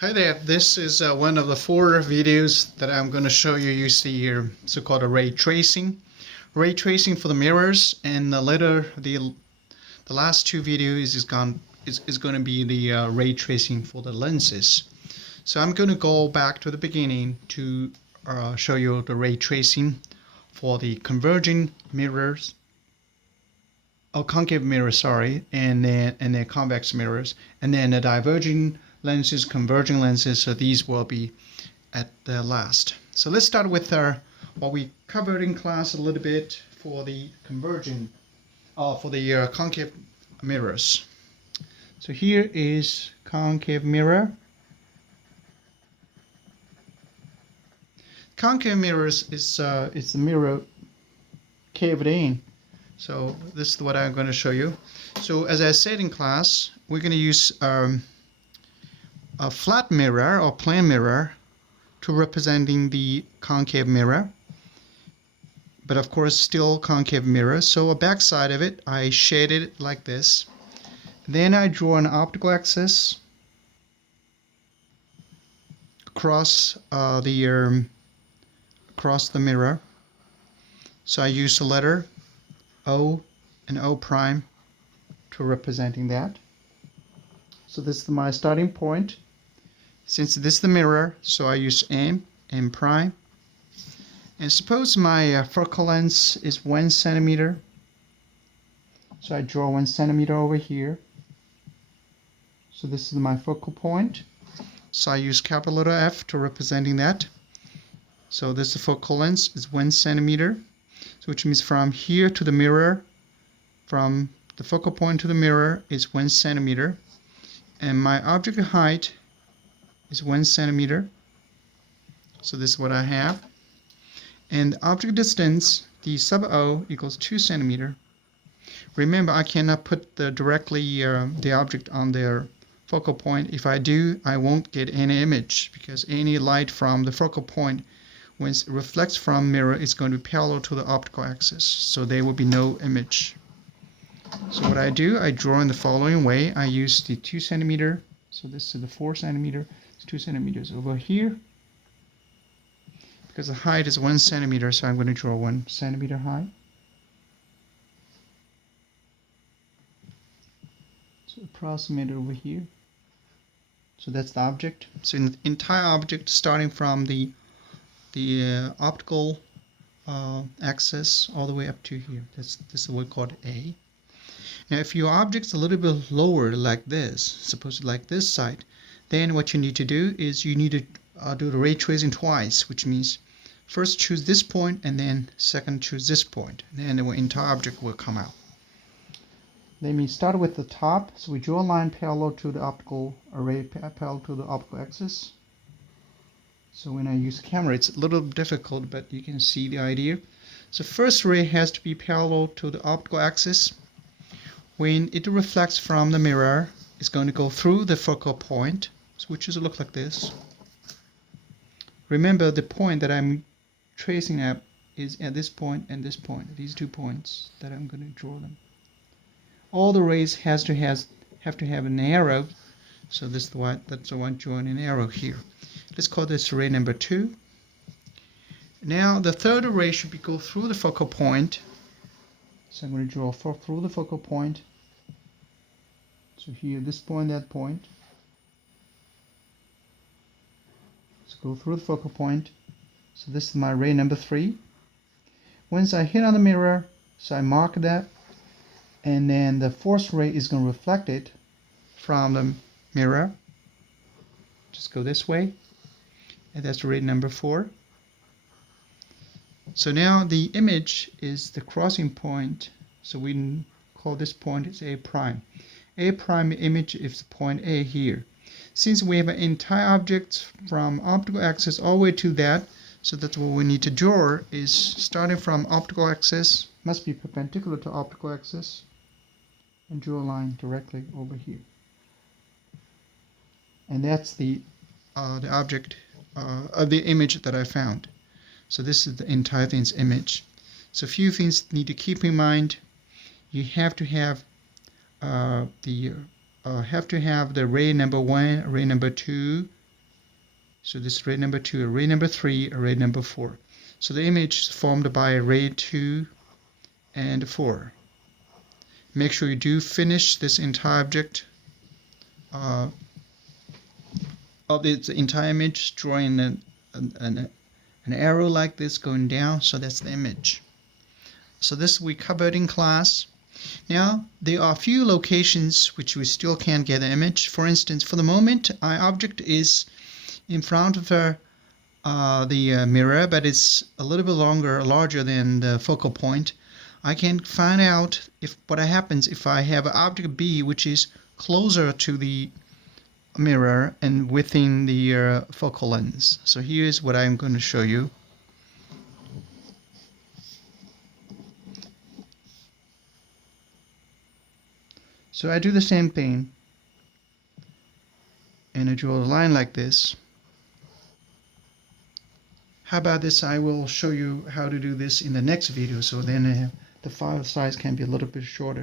Hi there, this is one of the 4 videos that I'm going to show you use the so-called ray tracing. Ray tracing for the mirrors, and later the last 2 videos is going to be the ray tracing for the lenses. So I'm going to go back to the beginning to show you the ray tracing for the converging mirrors, concave mirrors, sorry, and then convex mirrors, and then the diverging lenses, converging lenses. So these will be at the last. So let's start with what we covered in class a little bit for the converging, for the concave mirrors. So here is concave mirror. Concave mirrors is the mirror caved in. So this is what I'm going to show you. So as I said in class, we're going to use a flat mirror or plane mirror to representing the concave mirror, but of course still concave mirror. So a back side of it, I shaded it like this. Then I draw an optical axis across the mirror. So I use the letter O and O prime to representing that. So this is my starting point. Since this is the mirror, so I use M prime. And suppose my focal length is 1 centimeter. So I draw 1 centimeter over here. So this is my focal point. So I use capital letter F to representing that. So this focal length is 1 centimeter. So which means from here to the mirror, from the focal point to the mirror is 1 centimeter. And my object height is 1 centimeter. So this is what I have. And the object distance, the sub O, equals 2 centimeter. Remember, I cannot put directly the object on their focal point. If I do, I won't get any image, because any light from the focal point, when it reflects from mirror, is going to be parallel to the optical axis. So there will be no image. So what I do, I draw in the following way. I use the 2 centimeter. So this is the 4 centimeter. It's 2 centimeters over here. Because the height is 1 centimeter, so I'm going to draw 1 centimeter height. So approximate it over here. So that's the object. So in the entire object, starting from the optical axis all the way up to here. This is what we call A. Now, if your object's a little bit lower like this, suppose like this side, then what you need to do is you need to do the ray tracing twice, which means first choose this point and then second choose this point. And then the entire object will come out. Let me start with the top. So we draw a line parallel to the optical array, parallel to the optical axis. So when I use camera, it's a little difficult, but you can see the idea. So first ray has to be parallel to the optical axis. When it reflects from the mirror, it's going to go through the focal point, which is look like this. Remember, the point that I'm tracing at is at this point and this point, these 2 points that I'm going to draw them. All the rays have to have an arrow, so that's the one drawing an arrow here. Let's call this ray number 2. Now the third ray should go through the focal point. So I'm going to draw through the focal point. So here, this point, that point. Let's go through the focal point. So this is my ray number 3. Once I hit on the mirror, so I mark that, and then the fourth ray is going to reflect it from the mirror. Just go this way, and that's ray number 4. So now the image is the crossing point. So we call this point is A prime. A prime image is point A here. Since we have an entire object from optical axis all the way to that, so that's what we need to draw is starting from optical axis, must be perpendicular to optical axis, and draw a line directly over here. And that's the object of the image that I found. So this is the entire thing's image. So a few things need to keep in mind. You have to have the ray number 1, ray number 2, So this is array number 2, array number 3, array number 4. So the image is formed by array 2 and 4. Make sure you do finish this entire object of its entire image, drawing an arrow like this going down. So that's the image. So this we covered in class. Now there are a few locations which we still can't get an image. For instance, for the moment, our object is in front of the mirror, but it's a little bit larger than the focal point. I can find out if what happens if I have an object B which is closer to the mirror and within the focal lens. So here's what I'm going to show you. So I do the same thing, and I draw a line like this. How about this? I will show you how to do this in the next video, so then the file size can be a little bit shorter.